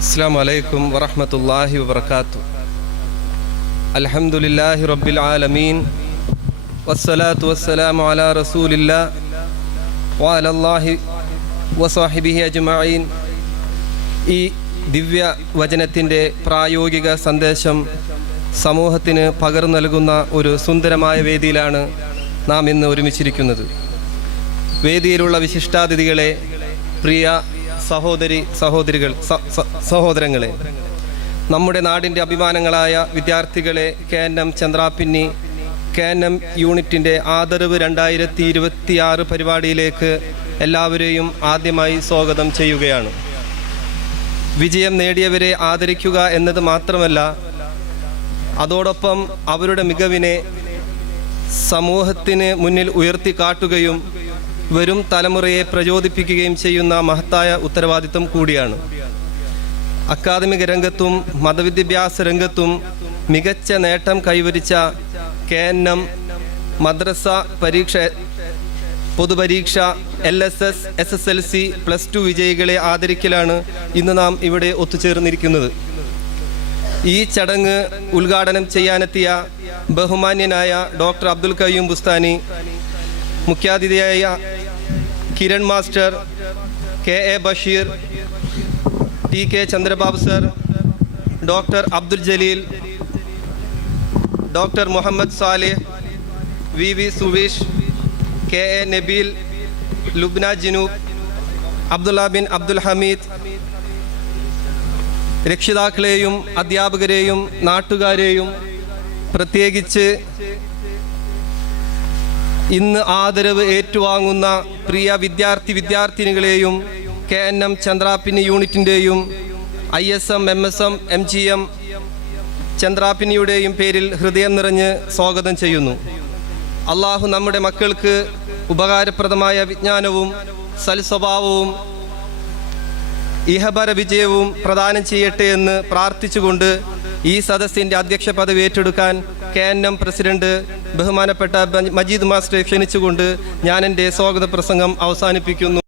അസ്സലാമു അലൈക്കും വറഹ്മത്തുള്ളാഹി വബറകാതുഹു. അൽഹംദുലില്ലാഹി റബ്ബിൽ ആലമീൻ വസ്സലാത്തു വസ്സലാമു അലാ റസൂലില്ലാഹ് വഅലല്ലാഹി വസ്വഹ്ബിഹി അജ്മഈൻ. ഈ ദിവ്യ വചനത്തിൻ്റെ പ്രായോഗിക സന്ദേശം സമൂഹത്തിന് പകർന്നു നൽകുന്ന ഒരു സുന്ദരമായ വേദിയിലാണ് നാം ഇന്ന് ഒരുമിച്ചിരിക്കുന്നത്. വേദിയിലുള്ള വിശിഷ്ടാതിഥികളെ, പ്രിയ സഹോദരങ്ങളെ, നമ്മുടെ നാടിൻ്റെ അഭിമാനങ്ങളായ വിദ്യാർത്ഥികളെ, KNM ചന്ദ്രാപിന്നി KNM യൂണിറ്റിൻ്റെ ആദരവ് 2026 പരിപാടിയിലേക്ക് എല്ലാവരെയും ആദ്യമായി സ്വാഗതം ചെയ്യുകയാണ്. വിജയം നേടിയവരെ ആദരിക്കുക എന്നത് മാത്രമല്ല, അതോടൊപ്പം അവരുടെ മികവിനെ സമൂഹത്തിന് മുന്നിൽ ഉയർത്തിക്കാട്ടുകയും വരും തലമുറയെ പ്രചോദിപ്പിക്കുകയും ചെയ്യുന്ന മഹത്തായ ഉത്തരവാദിത്വം കൂടിയാണ്. അക്കാദമിക രംഗത്തും മതവിദ്യാഭ്യാസ രംഗത്തും മികച്ച നേട്ടം കൈവരിച്ച KNM മദ്രസ പരീക്ഷ, പൊതുപരീക്ഷ, LSS, SSLC, +2 വിജയികളെ ആദരിക്കലാണ് ഇന്ന് നാം ഇവിടെ ഒത്തുചേർന്നിരിക്കുന്നത്. ഈ ചടങ്ങ് ഉദ്ഘാടനം ചെയ്യാനെത്തിയ ബഹുമാന്യനായ ഡോക്ടർ അബ്ദുൽ ഖയ്യൂം ബുസ്താനി, മുഖ്യാതിഥിയായ Kiran master, KA Basheer, TK Chandrababu sir, doctor Abdul Jaleel, doctor Muhammad Salih, VV Suveesh, KA Nabeel, Lubna Jinoob, Abdulla bin Abdul Hameed, രക്ഷിതാക്കളെയും അധ്യാപകരെയും നാട്ടുകാരെയും പ്രത്യേകിച്ച് ഇന്ന് ആദരവ് ഏറ്റുവാങ്ങുന്ന പ്രിയ വിദ്യാർത്ഥിനികളെയും KNM Chandrapinni യൂണിറ്റിൻ്റെയും ISM, MSM, MGM ചന്ദ്രാപിന്നിയുടെയും പേരിൽ ഹൃദയം നിറഞ്ഞ് സ്വാഗതം ചെയ്യുന്നു. അള്ളാഹു നമ്മുടെ മക്കൾക്ക് ഉപകാരപ്രദമായ വിജ്ഞാനവും സൽസ്വഭാവവും ഇഹപര വിജയവും പ്രദാനം ചെയ്യട്ടെ എന്ന് പ്രാർത്ഥിച്ചുകൊണ്ട് ഈ സദസ്സിൻ്റെ അധ്യക്ഷ പദവി ഏറ്റെടുക്കാൻ KNM പ്രസിഡന്റ് ബഹുമാനപ്പെട്ട മജീദ് മാസ്റ്ററെ ക്ഷണിച്ചുകൊണ്ട് ഞാൻ എൻ്റെ സ്വാഗത പ്രസംഗം അവസാനിപ്പിക്കുന്നു.